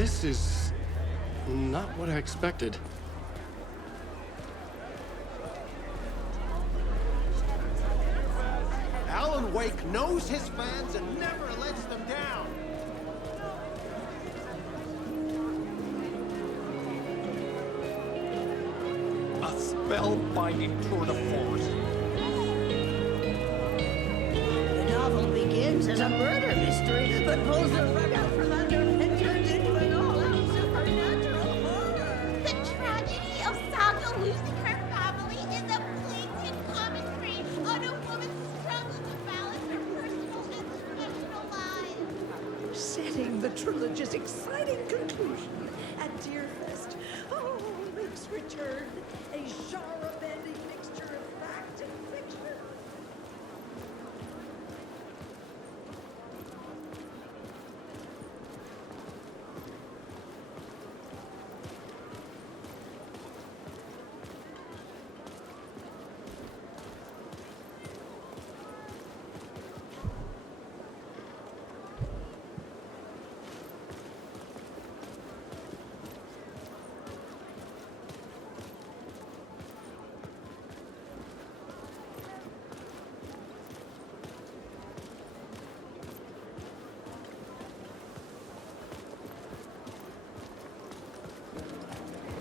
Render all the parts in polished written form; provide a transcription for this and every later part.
This is not what I expected. Alan Wake knows his fans and never lets them down. A spellbinding tour de force. The novel begins as a murder mystery, but pulls the rug out from under and turns into an all-out supernatural horror. The tragedy of Saga losing her family is a blatant commentary on a woman's struggle to balance her personal and professional lives. Setting the trilogy's exciting conclusion at Deerfest. Oh, Luke's return, a genre-bending mixture of fact and fiction.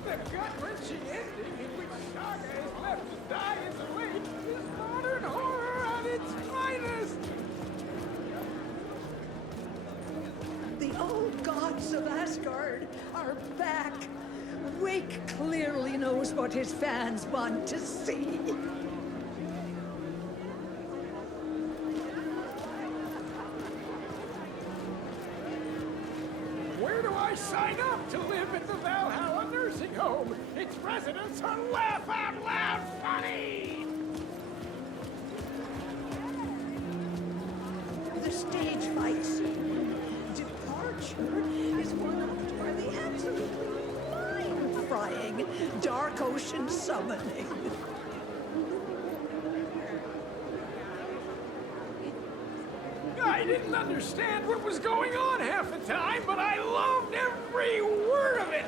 The gut-wrenching ending in which Saga is left to die in the lake is modern horror at its finest! The old gods of Asgard are back. Wake clearly knows what his fans want to see. Where do I sign up to live at the Valhalla nursing home? Its residents are laugh out loud funny! The stage fight scene, Departure, is marked by the absolutely mind-frying dark ocean summoning. I didn't understand what was going on half the time, but I loved every word of it!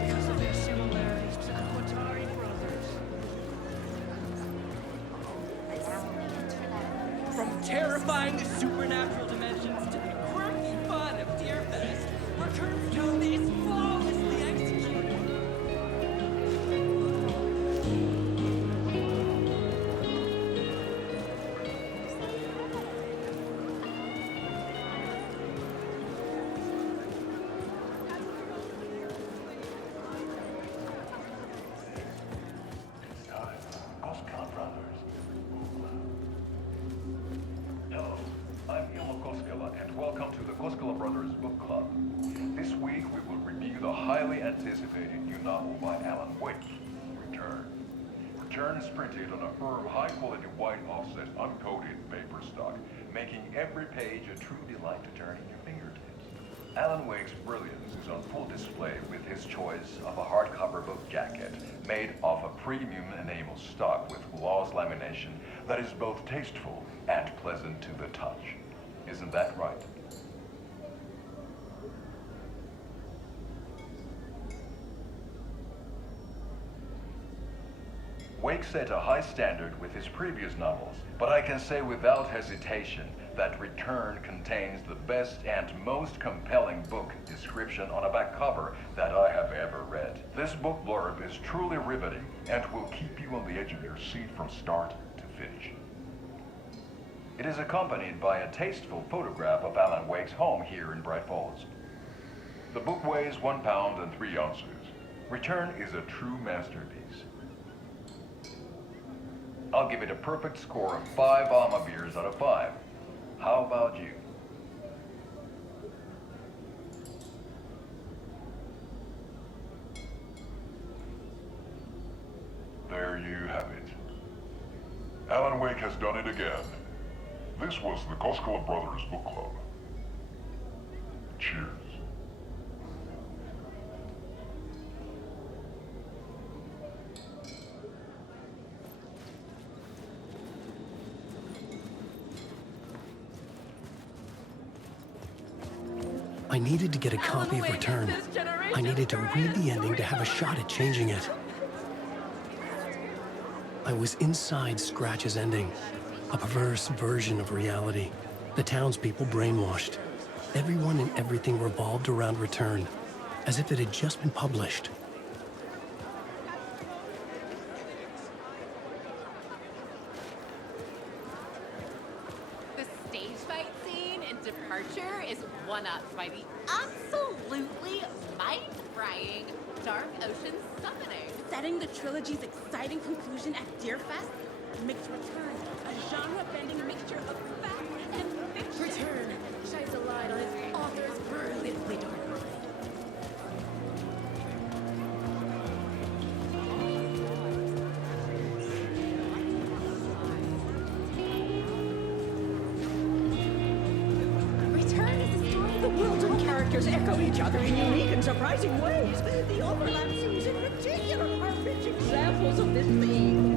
Because of their similarities to the Qatari brothers. From terrifying supernatural dimensions to the quirky fun of Deerfest, Return to Tone is flawlessly executed. Koskela Brothers. Hello, I'm Ilmo Koskela, and welcome to the Koskela Brothers Book Club. This week we will review the highly anticipated new novel by Alan Wake, Return. Return is printed on a firm, high-quality white offset, uncoated paper stock, making every page a true delight to turn in your fingertips. Alan Wake's brilliance is on full display with his choice of a hardcover book jacket made of a premium enamel stock with gloss lamination that is both tasteful and pleasant to the touch. Isn't that right? Wake set a high standard with his previous novels, but I can say without hesitation that Return contains the best and most compelling book description on a back cover that I have ever read. This book blurb is truly riveting and will keep you on the edge of your seat from start to finish. It is accompanied by a tasteful photograph of Alan Wake's home here in Bright Falls. The book weighs 1 pound and 3 ounces. Return is a true masterpiece. I'll give it a perfect score of 5 Alma beers out of 5. How about you? There you have it. Alan Wake has done it again. This was the Koskela Brothers Book Club. Cheers. I needed to get a copy of Return. I needed to read the ending to have a shot at changing it. I was inside Scratch's ending, a perverse version of reality. The townspeople brainwashed. Everyone and everything revolved around Return, as if it had just been published. The stage fight scene in Departure is one-upped by the absolutely mind-frying Dark Ocean Summoning. Setting the trilogy's exciting conclusion at Deerfest makes Return a genre-bending mixture of fact and fiction. Return shines a light on its author's brilliantly dark mind. Return is a story the world and characters echo each other in unique and surprising ways. The overlap scenes in particular are rich examples of this theme.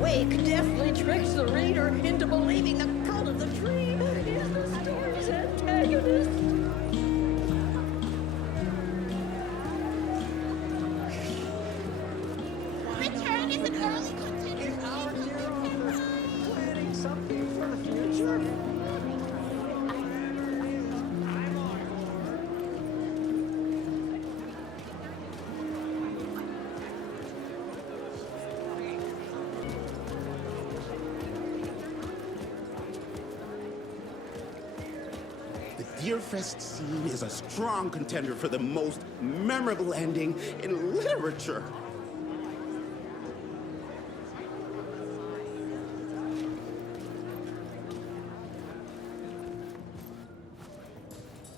Wake definitely tricks the reader into believing the cult of the tree is the story's antagonist. Return is an early contender. Is our dear author planning something for the future? The Deerfest scene is a strong contender for the most memorable ending in literature.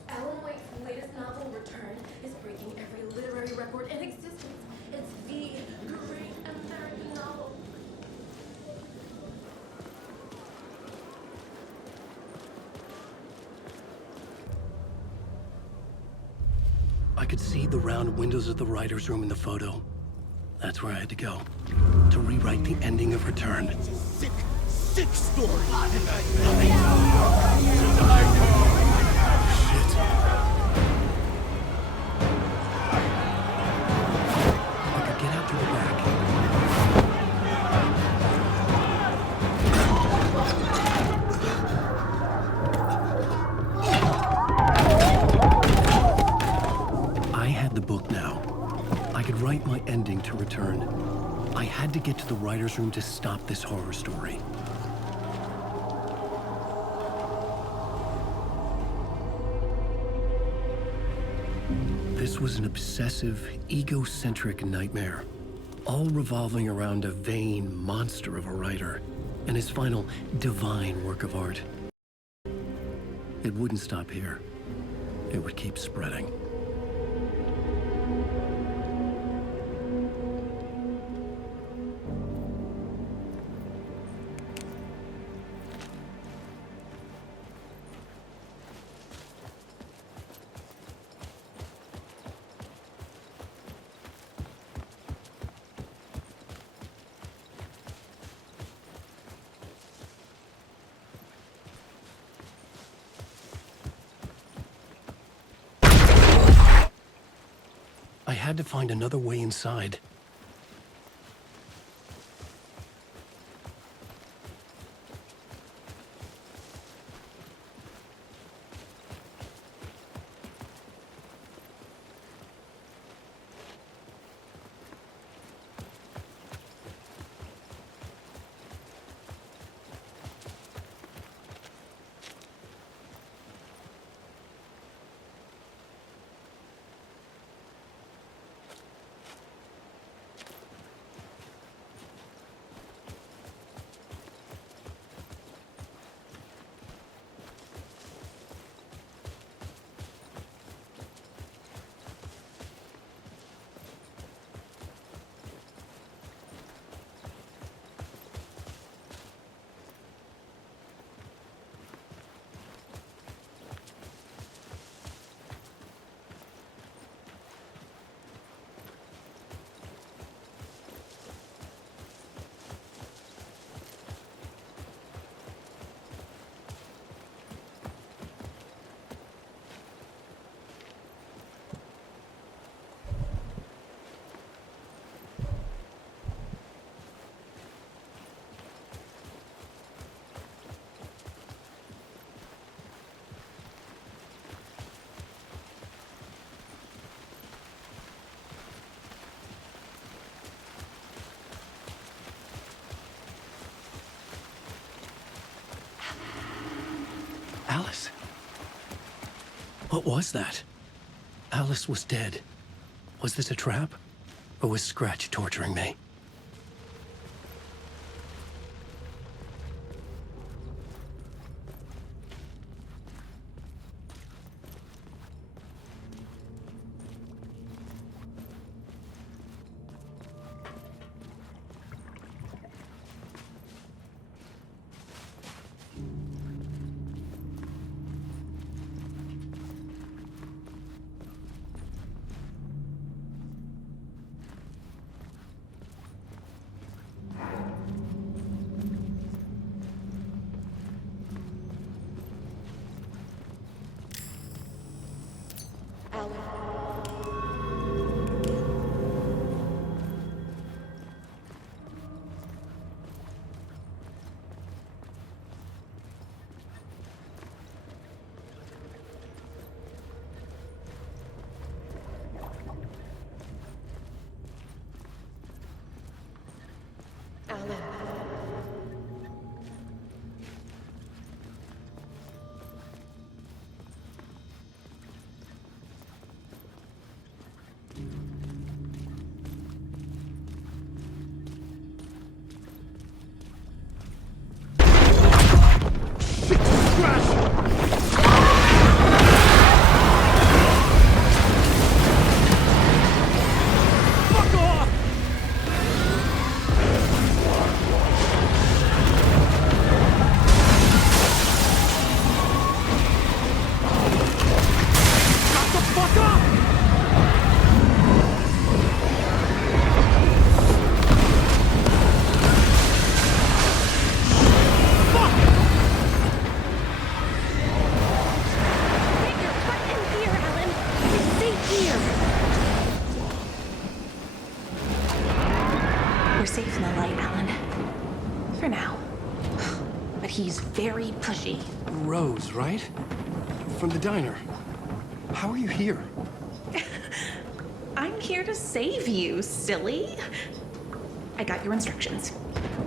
Alan Wake's latest novel, Return, is breaking every literary record in existence. It's the great American novel. I could see the round windows of the writer's room in the photo. That's where I had to go, to rewrite the ending of Return. It's a sick, sick story. Shit. I could get out through the back. I had the book now. I could write my ending to Return. I had to get to the writer's room to stop this horror story. This was an obsessive, egocentric nightmare, all revolving around a vain monster of a writer and his final divine work of art. It wouldn't stop here. It would keep spreading. I had to find another way inside. Alice. What was that? Alice was dead. Was this a trap? Or was Scratch torturing me? Safe in the light, Allan. For now. But he's very pushy. Rose, right? From the diner. How are you here? I'm here to save you, silly. I got your instructions.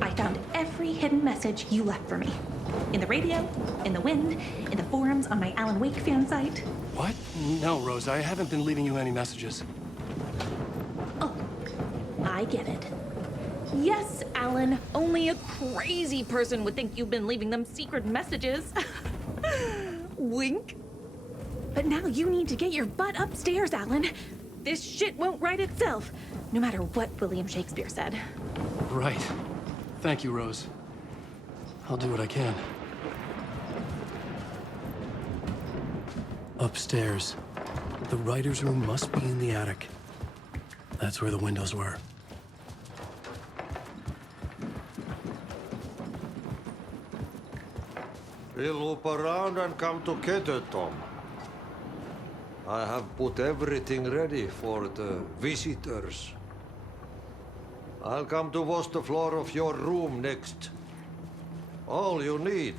I found every hidden message you left for me. In the radio, in the wind, in the forums on my Alan Wake fan site. What? No, Rose, I haven't been leaving you any messages. Oh, I get it. Yes, Allan, only a crazy person would think you've been leaving them secret messages. Wink. But now you need to get your butt upstairs, Allan. This shit won't right itself, no matter what William Shakespeare said. Right. Thank you, Rose. I'll do what I can. Upstairs. The writer's room must be in the attic. That's where the windows were. We'll loop around and come together, Tom. I have put everything ready for the visitors. I'll come to wash the floor of your room next. All you need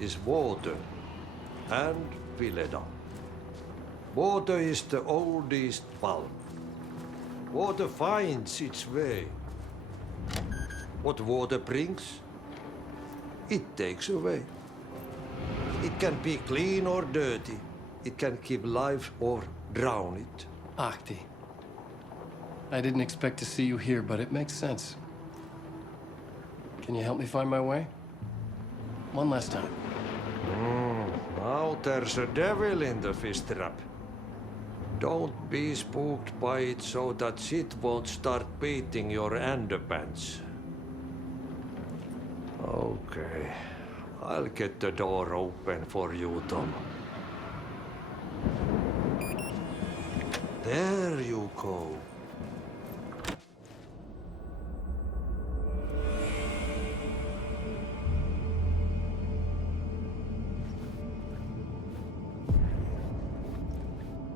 is water and Vileda. Water is the oldest bulb. Water finds its way. What water brings, it takes away. It can be clean or dirty. It can give life or drown it. Ahti. I didn't expect to see you here, but it makes sense. Can you help me find my way? One last time. Now there's a devil in the fish trap. Don't be spooked by it so that shit won't start beating your underpants. Okay. I'll get the door open for you, Tom. There you go.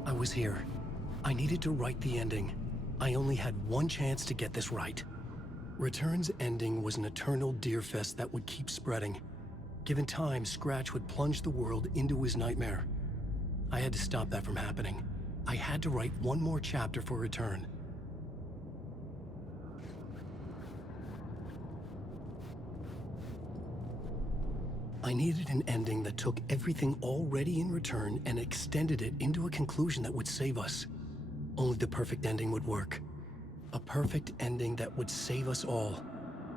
I was here. I needed to write the ending. I only had one chance to get this right. Return's ending was an eternal Deerfest that would keep spreading. Given time, Scratch would plunge the world into his nightmare. I had to stop that from happening. I had to write one more chapter for Return. I needed an ending that took everything already in Return and extended it into a conclusion that would save us. Only the perfect ending would work. A perfect ending that would save us all.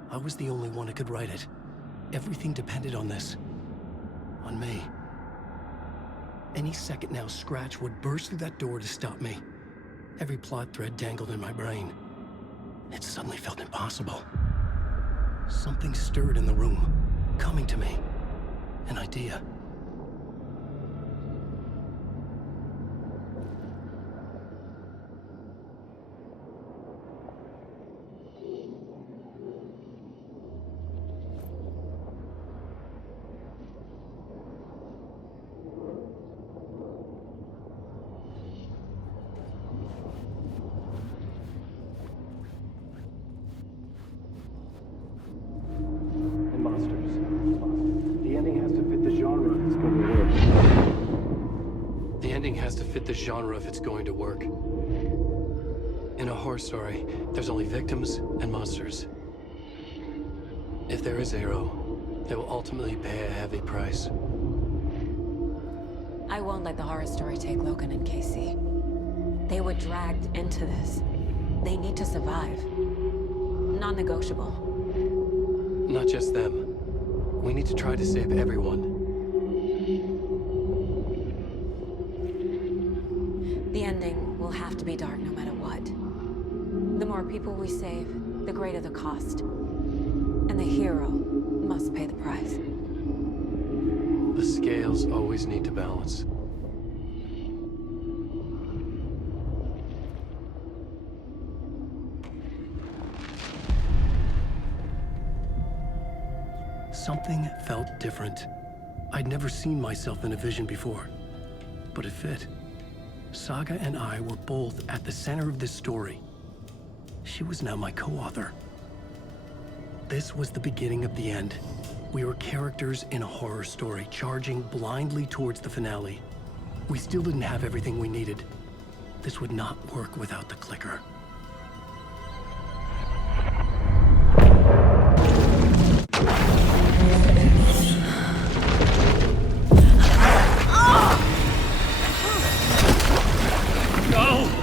I was the only one who could write it. Everything depended on this. On me. Any second now, Scratch would burst through that door to stop me. Every plot thread dangled in my brain. It suddenly felt impossible. Something stirred in the room, coming to me. An idea. The genre if it's going to work. In a horror story, there's only victims and monsters. If there is a hero, they will ultimately pay a heavy price. I won't let the horror story take Logan and Casey. They were dragged into this. They need to survive. Non-negotiable. Not just them. We need to try to save everyone. The ending will have to be dark no matter what. The more people we save, the greater the cost. And the hero must pay the price. The scales always need to balance. Something felt different. I'd never seen myself in a vision before, but it fit. Saga and I were both at the center of this story. She was now my co-author. This was the beginning of the end. We were characters in a horror story, charging blindly towards the finale. We still didn't have everything we needed. This would not work without the clicker.